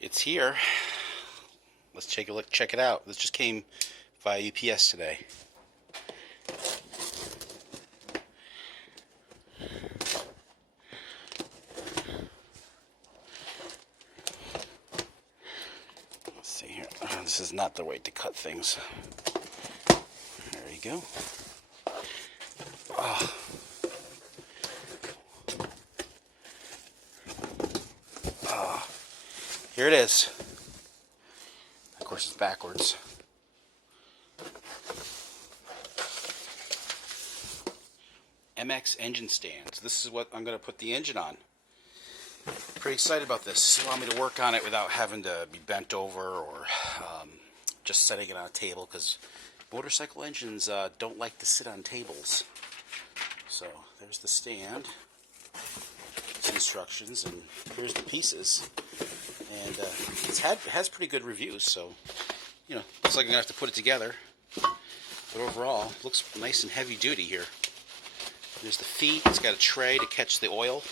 It's here. Let's take a look, check it out. This just came via UPS today. Let's see here. This is not the way to cut things. There you go. Oh. Oh. Here it is. Of course, it's backwards. MX engine stands. This is what I'm going to put the engine on. Pretty excited about this. This allows me to work on it without having to be bent over or just setting it on a table, because motorcycle engines don't like to sit on tables. So there's the stand, some instructions, and here's the pieces. And it has pretty good reviews, so looks like I'm gonna have to put it together. But overall, it looks nice and heavy duty here. There's the feet. It's got a tray to catch the oil.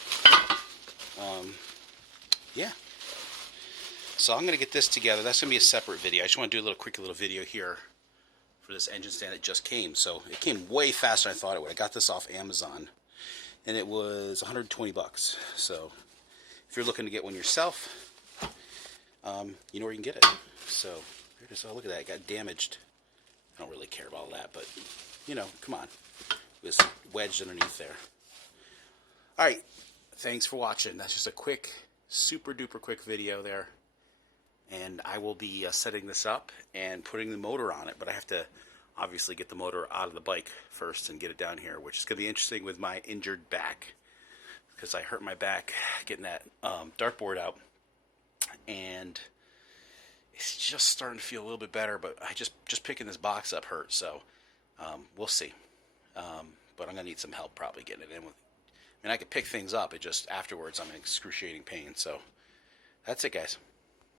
Yeah. So I'm gonna get this together. That's gonna be a separate video. I just want to do a quick little video here for this engine stand that just came. So it came way faster than I thought it would. I got this off Amazon, and it was 120 bucks. So if you're looking to get one yourself, you know where you can get it. So here it is. Oh, look at that. It got damaged. I don't really care about all that, but come on. It was wedged underneath there. All right. Thanks for watching. That's just a quick, super duper quick video there. And I will be setting this up and putting the motor on it, but I have to obviously get the motor out of the bike first and get it down here, which is going to be interesting with my injured back, because I hurt my back getting that dartboard out, and it's just starting to feel a little bit better, but I just picking this box up hurt, so we'll see. But I'm going to need some help probably getting it in with. I mean, I could pick things up, it just afterwards I'm in excruciating pain, so that's it, guys.